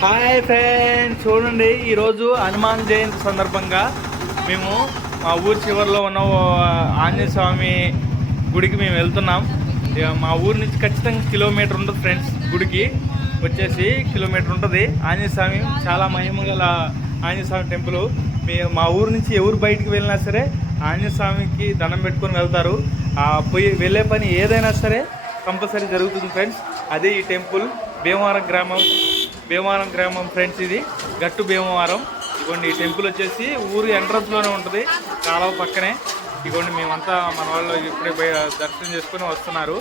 Hi friends, చూడండి ఈరోజు హనుమాన్ జయంతి సందర్భంగా మేము మా ఊరి చివరిలో ఉన్న ఆంజనేయ స్వామి గుడికి మేము వెళ్తున్నాం. మా ఊరి నుంచి ఖచ్చితంగా కిలోమీటర్ ఉంటుంది ఫ్రెండ్స్. గుడికి వచ్చేసి కిలోమీటర్ ఉంటుంది. ఆంజనేయ స్వామి చాలా మహిమ గల ఆంజనేయ స్వామి టెంపుల్. మా ఊరు నుంచి ఎవరు బయటికి వెళ్ళినా సరే ఆంజనేయ స్వామికి దండం పెట్టుకొని వెళ్తారు. పోయి వెళ్ళే పని ఏదైనా సరే కంపల్సరీ జరుగుతుంది ఫ్రెండ్స్. అదే ఈ టెంపుల్ భీమవరం గ్రామం ఫ్రెండ్స్. ఇది గట్టు భీమవరం. ఇగోండి ఈ టెంపుల్ వచ్చేసి ఊరి ఎంట్రన్స్లోనే ఉంటుంది, కాలువ పక్కనే. ఇగోండి మేమంతా మన వాళ్ళు ఇప్పుడే దర్శనం చేసుకుని వస్తున్నారు.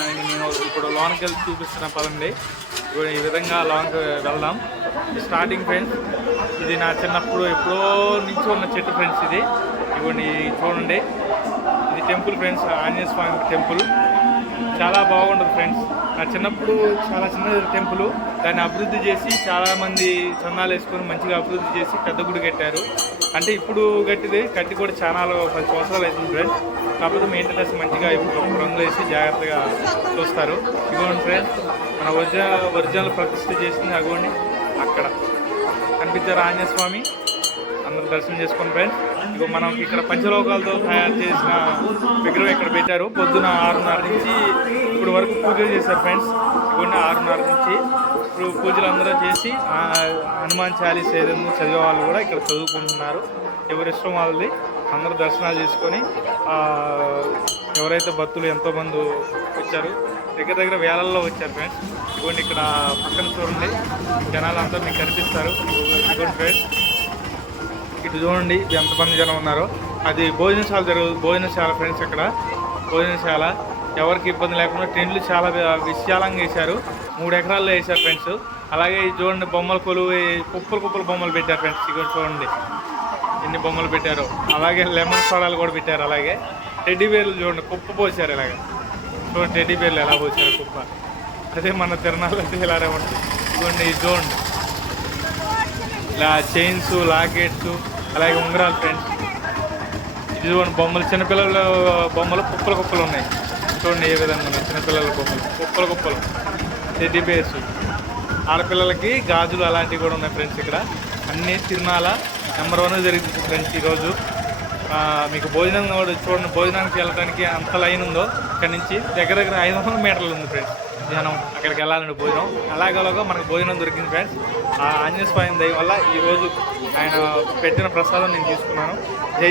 నేను ఇప్పుడు లోన్కి వెళ్ళి చూపిస్తున్న పదండి. ఈ విధంగా లోన్కి వెళ్దాం. స్టార్టింగ్ ఫ్రెండ్స్, ఇది నా చిన్నప్పుడు ఎప్పుడో నుంచి ఉన్న చెట్టు ఫ్రెండ్స్. ఇది ఇగోండి చూడండి, ఇది టెంపుల్ ఫ్రెండ్స్, ఆంజనేయ స్వామి టెంపుల్. చాలా బాగుంటుంది ఫ్రెండ్స్. నా చిన్నప్పుడు చాలా చిన్న టెంపుల్, దాన్ని అభివృద్ధి చేసి చాలామంది చందాలు వేసుకొని మంచిగా అభివృద్ధి చేసి పెద్ద గుడి కట్టారు. అంటే ఇప్పుడు కట్టి కూడా చాలా 10 సంవత్సరాలు అవుతుంది ఫ్రెండ్స్. కాకపోతే మెయింటెనెన్స్ మంచిగా ఇప్పుడు రంగులు వేసి జాగ్రత్తగా చూస్తారు. ఇగోండి ఫ్రెండ్స్, మన ఒరిజినల్ ప్రతిష్ఠ చేసింది అగోండి అక్కడ కనిపించారు ఆంజనేయ స్వామి. అందరూ దర్శనం చేసుకోండి ఫ్రెండ్స్. ఇగో మనం ఇక్కడ పంచలోకాలతో తయారు చేసిన విగ్రహం ఇక్కడ పెట్టారు. పొద్దున 6:30 నుంచి ఇప్పుడు వరకు పూజలు చేశారు ఫ్రెండ్స్. ఇవ్వండి 6:30 నుంచి ఇప్పుడు పూజలు అందరూ చేసి హనుమాన్ చాలీస ఏదైనా చదివే వాళ్ళు కూడా ఇక్కడ చదువుకుంటున్నారు. ఎవరి ఇష్టం వాళ్ళది. అందరూ దర్శనాలు చేసుకొని ఎవరైతే భక్తులు ఎంతోమంది వచ్చారు, దగ్గర వేలల్లో వచ్చారు ఫ్రెండ్స్. ఇవ్వండి ఇక్కడ పక్కన చూడండి, జనాలు అంతా మీకు కనిపిస్తారు. ఇవ్వండి ఫ్రెండ్స్, ఇటు చూడండి ఎంతమంది జనం ఉన్నారో. అది భోజనశాల ఫ్రెండ్స్. ఇక్కడ భోజనశాల ఎవరికి ఇబ్బంది లేకుండా టెంట్లు చాలా విశాలంగా వేశారు. 3 ఎకరాల్లో వేశారు ఫ్రెండ్స్. అలాగే చూడండి బొమ్మల కొలువు, కుప్పలు బొమ్మలు పెట్టారు ఫ్రెండ్స్. ఇక్కడ చూడండి ఎన్ని బొమ్మలు పెట్టారు. అలాగే లెమన్ సోడాలు కూడా పెట్టారు. అలాగే టెడ్డీ బేర్లు చూడండి కుప్ప పోసారు. ఇలాగ చూడండి టెడ్డీ బేర్లు ఎలా పోసారు కుప్ప. అదే మన తిరణాలు అంటే ఇలానే ఉంటుంది. చూడండి ఇది చూడండి, ఇలా చైన్స్, లాకెట్స్, అలాగే ఉంగరాలు ఫ్రెండ్స్. ఇది చూడండి బొమ్మలు, చిన్నపిల్లల బొమ్మలు కుప్పలు ఉన్నాయి. చూడండి ఏ విధంగా ఉన్నాయి చిన్నపిల్లల బొమ్మలు కుప్పలు. టెడ్డీ బేర్స్, ఆడపిల్లలకి గాజులు అలాంటివి కూడా ఉన్నాయి ఫ్రెండ్స్. ఇక్కడ అన్నీ తిరునాల నెంబర్ 1 జరుగుతుంది ఫ్రెండ్స్ ఈరోజు. మీకు భోజనం కూడా చూడండి, భోజనానికి వెళ్ళడానికి అంత లైన్ ఉందో. ఇక్కడ నుంచి దగ్గర 500 మీటర్లు ఉంది ఫ్రెండ్స్ జనం. అక్కడికి వెళ్ళాలండి భోజనం. అలాగలాగా మనకు భోజనం దొరికింది ఫ్రెండ్స్. ఆ ఆంజనేయ స్వామి దయ వల్ల ఈరోజు ఆయన పెట్టిన ప్రసాదం నేను తీసుకున్నాను. జై